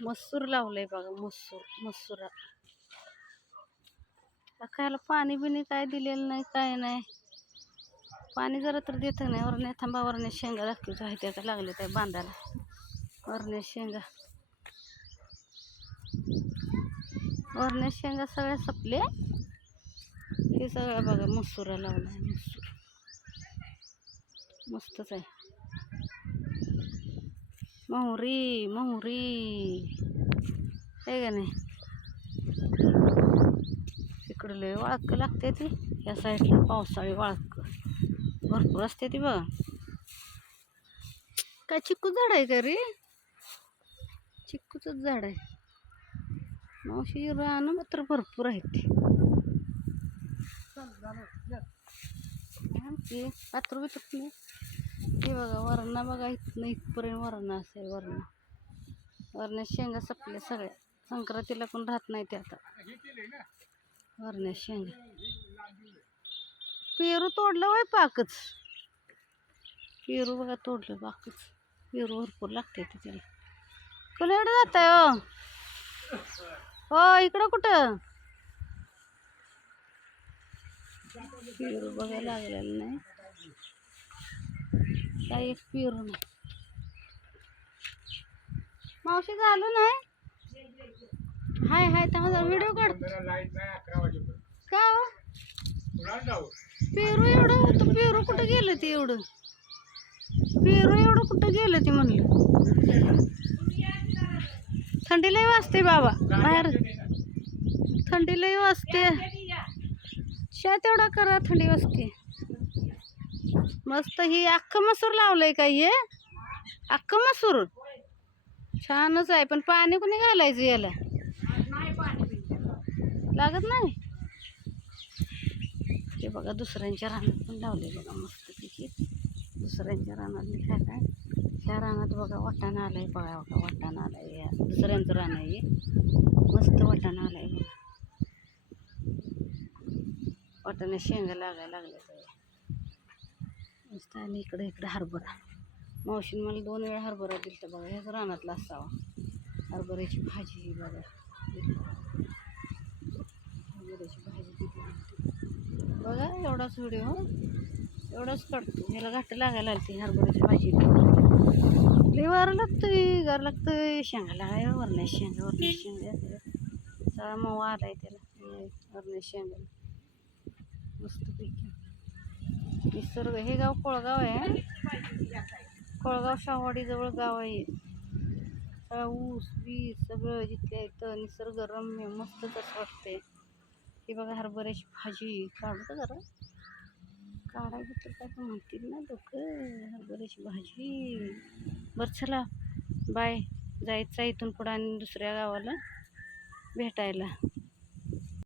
मसूर लावलंय बघा मसूर मसुरा. खायला पाणी बिणी काय दिलेलं नाही काय नाही. पाणी जरा तर देत नाही वरण्या थांबा वरण्या शेंगा दाखवतो आहे त्याचा लागले त्या बांधायला. वरण्या शेंगा. वरण्या शेंगा सगळ्या सपले हे सगळ्या बघा मसुरा लावला आहे मसूर. मस्तच आहे. मोहरी मोहरी आहे का नाही इकडं लय वाळक लागते ती या साईडला पावसाळी वाळक भरपूर असते ती बघा काय चिक्कू झाड आहे का रे चिक्कूचंच झाड आहे मावशी रानं मात्र भरपूर आहेत आमची पात्र बित्र नाही हे बघा वरणा बघा इथनं इथपर्यंत वरणा असेल वरणा. वरण्या शेंगा सपल्या सगळ्या. संक्रांतीला पण राहत नाही ते आता. वरण्या शेंगा. पेरू तोडलं वय पाकच. पेरू बघा तोडलं पाकच. पेरू भरपूर लागते ते त्याला कोण एवढं जात आहे हो? हो इकडं कुठं? पेरू बघायला लागलेलं नाही. एक पेरू नाही मावशी झालं नाही? हाय हाय तर व्हिडिओ काढ. का हो? पेरू एवढं होतं पेरू कुठं गेलं ते एवढं? पेरू एवढं कुठं गेलं ते म्हणलं. थंडी लई वाजते बाबा बाहेर. थंडी लई वाजते. शा तेवढा करा थंडी वाजते. मस्त ही अख्खं मसूर लावलंय का हे? अख्खं मसूर? छानच आहे पण पाणी कुणी घालायचं याला? लागत नाही? ते बघा दुसऱ्यांच्या रानात पण लावले बघा मस्त पैकी दुसऱ्यांच्या रानातले काय काय? ह्या रानात बघा वाटाणा आलाय बघा बघा वाटाणा आलाय. या दुसऱ्यांचं रान आहे मस्त वाटाणा आलाय बघा. वाटाणा शेंगा लागायला लागल्या मस्त आणि इकडे इकडे हरभरा. मावशीने मला दोन वेळा हरभरा दिला तर बघा ह्याच रानातला असावा. हरभऱ्याची भाजी बघा. हरभऱ्याची भाजी दिली बघा एवढाच व्हिडिओ एवढंच काढतो. ह्याला घाट लागायला आलती हरभऱ्याची भाजी. लिवार वारं लागतंय गार लागतंय. शेंगा लागाय वरण्या शेंगा वरण्या शेंगा. सगळा मवा आलाय त्याला. वरण्या शेंगा. मस्तपैकी निसर्ग हे गाव कोळगाव आहे कोळगाव शाहवाडीजवळ गाव आहे. सगळा ऊस बीस सगळं जिथल्या इथं निसर्गरम्य मस्तच असं वाटते हे बघा हरभऱ्याची भाजी. काढू का जरा. काढायची तर काय तर म्हणतील ना लोक हरभऱ्याची भाजी. बरं चला. बाय. जायचं इथून पुढं आणि दुसऱ्या गावाला भेटायला.